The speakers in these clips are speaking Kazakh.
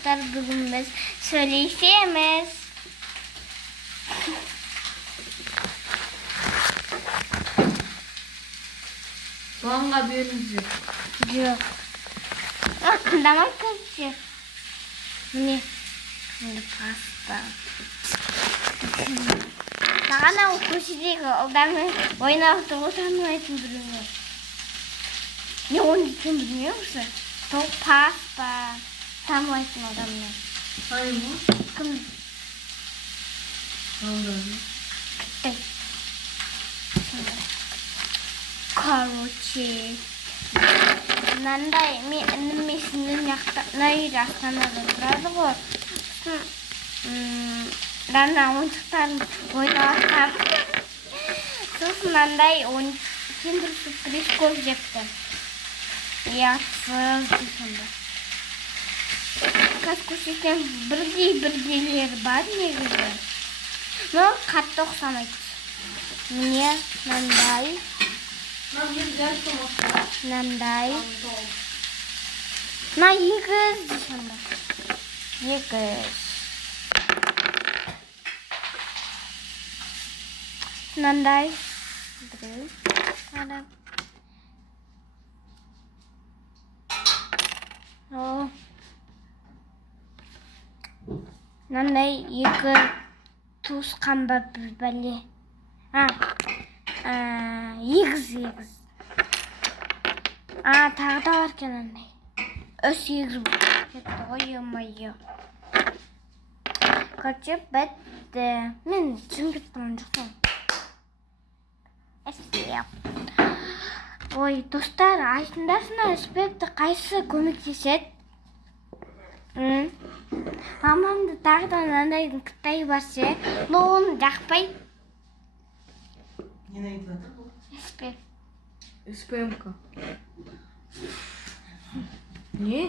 достар, бүгін біз сөйлесеміз. Bağınға беріңіздер. Жоқ. Тыңдамай көзше. Міне. Міне паста. Саған ау көшедегі ұлдармен ойнап отырмайтын біреулер. Не оны екен білмей мұсың? Сол паста. Танымайтын адаммен. Hayır mı? Кім? Aldırdı. Күтті. Короче. Мынандай мен інімесінің астанада тұрады ғой. Мына ойыншықтарын ойнап жатыр. Сосын мынандай киндер сюрприз көп жепті. Ұятсыз сонда. Қазір көрсетсем бірдейлер бар негізі. Но қатты ұқсамайды. Міне мынандай. Мынандай. Мына егіз сонда. Егіз. Мынандай. Біреу. Мынандай екі туысқан ба бір бәле. Егіз. Тағы да бар екен андай. Үш егіз кетті ғой, ой. Короче, бітті. Мен түсініп тұрған жоқпын. Эспеп. Ой, достар, айтыңдарсыңдар, эспепті қайсысы көмектеседі? Мамамды тағы да мынандайдың кітайы бар ше, но оны жақпайды. Yine ayıkladı bu. Эспеп. SPMK. Ne?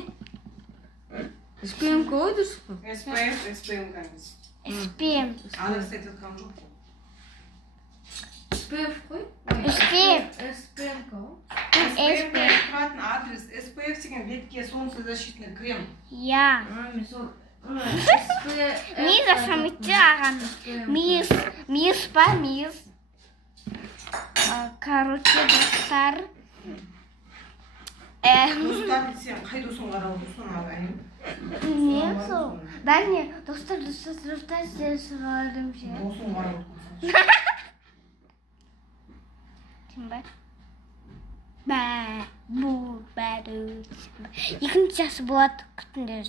SPMK oydursın mu? SPM kanalımız. Эспеп. Anası etip kalmış. SPF koy. Эспеп. SPMK. SPM тұратын адрес. SPF деген бетке солнцезащитный крем. Я. Миыз ашамайтты ағаны. Миыз ба, миыз. Короче, достар. Достар сен қай досың қарап отырсың ағайын? Не сол? Бәріне достар сұрадым ше. Досың қарап отырсың. Кім ба? Екінші жасы болады күтіңдер.